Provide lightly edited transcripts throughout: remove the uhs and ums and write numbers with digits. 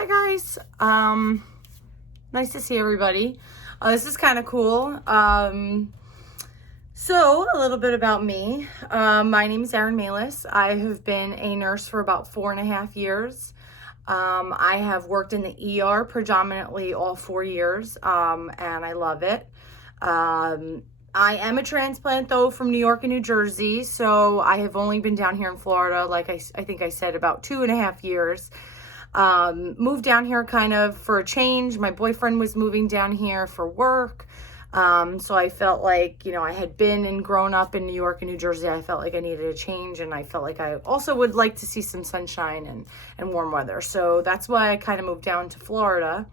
Hi guys. Nice to see everybody. This is kind of cool. So a little bit about me. My name is Erin Malis. I have been a nurse for about 4.5 years. I have worked in the ER predominantly all 4 years, and I love it. I am a transplant though from New York and New Jersey, so I have only been down here in Florida, like I think I said, about 2.5 years. Moved down here kind of for a change. My boyfriend was moving down here for work. So I felt like, I had been and grown up in New York and New Jersey. I felt like I needed a change, and I felt like I also would like to see some sunshine and warm weather. So that's why I kind of moved down to Florida.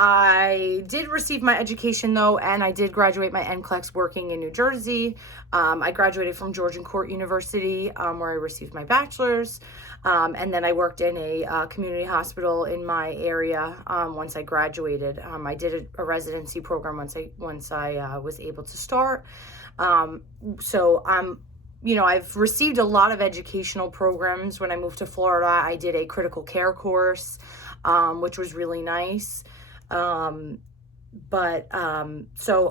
I did receive my education though, and I did graduate my NCLEX working in New Jersey. I graduated from Georgian Court University, where I received my bachelor's. And then I worked in a community hospital in my area once I graduated. I did a residency program once I was able to start. So I've received a lot of educational programs. When I moved to Florida, I did a critical care course, which was really nice. So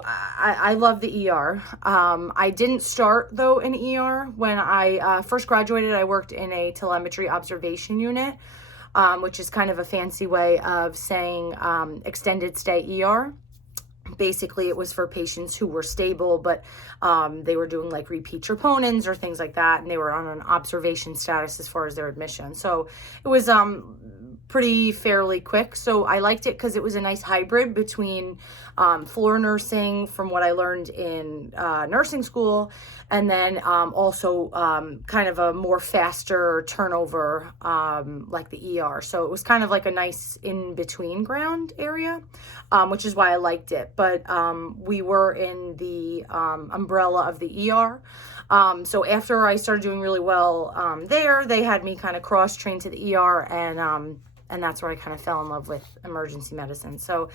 I love the ER. I didn't start though in ER. When I first graduated, I worked in a telemetry observation unit, which is kind of a fancy way of saying extended stay ER. Basically, it was for patients who were stable, but they were doing like repeat troponins or things like that, and they were on an observation status as far as their admission. So it was pretty fairly quick. So I liked it because it was a nice hybrid between floor nursing, from what I learned in nursing school, and then also kind of a more faster turnover like the ER. So it was kind of like a nice in-between ground area, which is why I liked it. But we were in the umbrella of the ER. So after I started doing really well there, they had me kind of cross-trained to the ER, and that's where I kind of fell in love with emergency medicine. So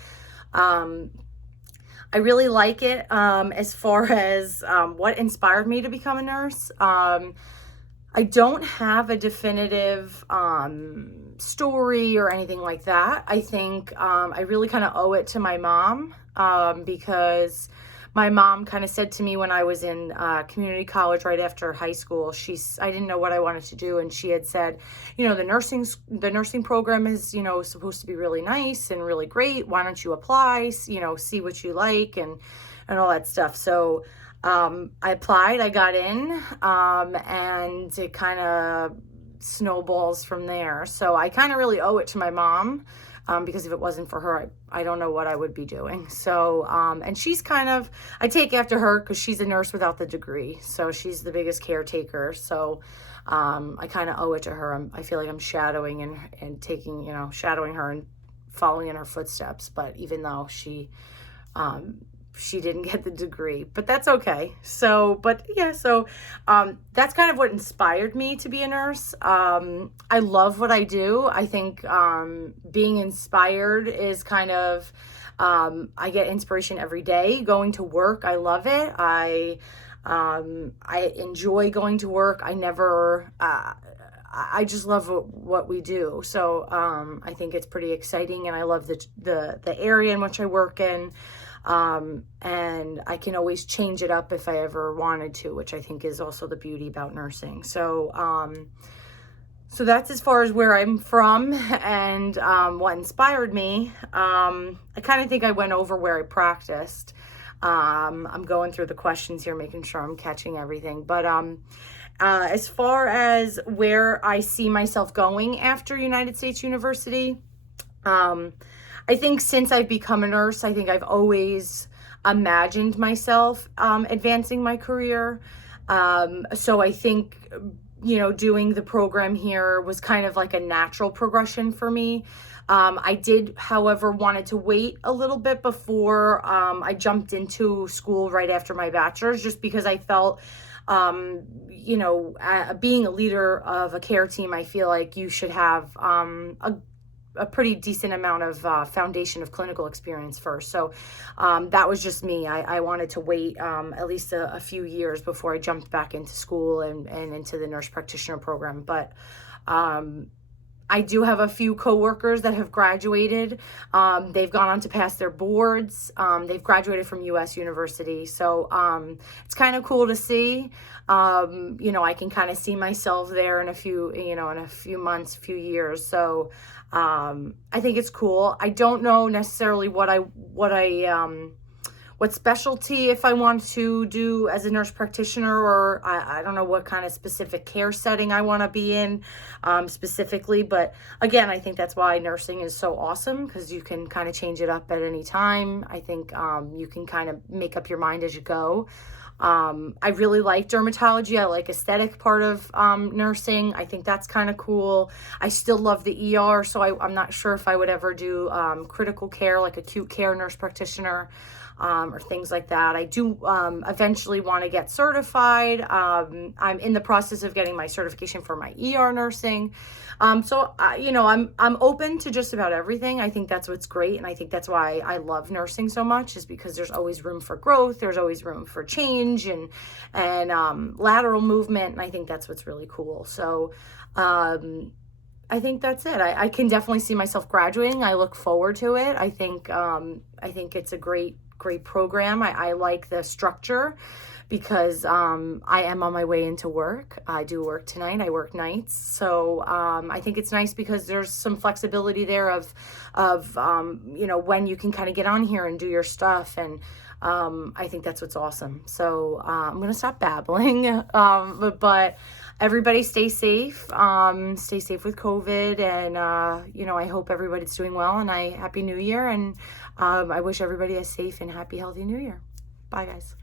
I really like it. As far as what inspired me to become a nurse, I don't have a definitive story or anything like that. I think I really kind of owe it to my mom, because my mom kind of said to me when I was in community college right after high school, I didn't know what I wanted to do, and she had said, the nursing program is, supposed to be really nice and really great. Why don't you apply? See what you like and all that stuff. So I applied, I got in, and it kind of snowballs from there. So I kind of really owe it to my mom. Because if it wasn't for her, I don't know what I would be doing. So, and she's I take after her because she's a nurse without the degree. So she's the biggest caretaker. So, I kind of owe it to her. I feel like I'm shadowing and taking, shadowing her and following in her footsteps. But even though she didn't get the degree, but that's okay. So that's kind of what inspired me to be a nurse. I love what I do. I think being inspired is kind of, I get inspiration every day going to work. I love it. I enjoy going to work. I just love what we do. So I think it's pretty exciting, and I love the area in which I work in. And I can always change it up if I ever wanted to, which I think is also the beauty about nursing. So, so that's as far as where I'm from and, what inspired me. I kind of think I went over where I practiced. I'm going through the questions here, making sure I'm catching everything. But, as far as where I see myself going after United States University, I think since I've become a nurse, I think I've always imagined myself advancing my career. So I think, doing the program here was kind of like a natural progression for me. I did, however, wanted to wait a little bit before I jumped into school right after my bachelor's, just because I felt, being a leader of a care team, I feel like you should have a pretty decent amount of foundation of clinical experience first. So that was just me. I wanted to wait at least a few years before I jumped back into school and into the nurse practitioner program. But I do have a few coworkers that have graduated. They've gone on to pass their boards. They've graduated from U.S. University. So it's kind of cool to see. You know, I can kind of see myself there in a few, you know, in a few months, few years. So I think it's cool. I don't know necessarily what specialty if I want to do as a nurse practitioner, or I don't know what kind of specific care setting I want to be in specifically. But again, I think that's why nursing is so awesome, because you can kind of change it up at any time. I think you can kind of make up your mind as you go. I really like dermatology. I like aesthetic part of nursing. I think that's kind of cool. I still love the ER, so I'm not sure if I would ever do critical care, like acute care nurse practitioner. Or things like that. I do eventually want to get certified. I'm in the process of getting my certification for my ER nursing. You know, I'm open to just about everything. I think that's what's great, and I think that's why I love nursing so much, is because there's always room for growth. There's always room for change and lateral movement, and I think that's what's really cool. So I think that's it. I can definitely see myself graduating. I look forward to it. I think it's a great program. I like the structure, because I am on my way into work. I do work tonight. I work nights. So I think it's nice because there's some flexibility there of you know, when you can kind of get on here and do your stuff. And I think that's what's awesome. So I'm going to stop babbling. But everybody stay safe. Stay safe with COVID. And, you know, I hope everybody's doing well. And Happy New Year. And I wish everybody a safe and happy, healthy New Year. Bye, guys.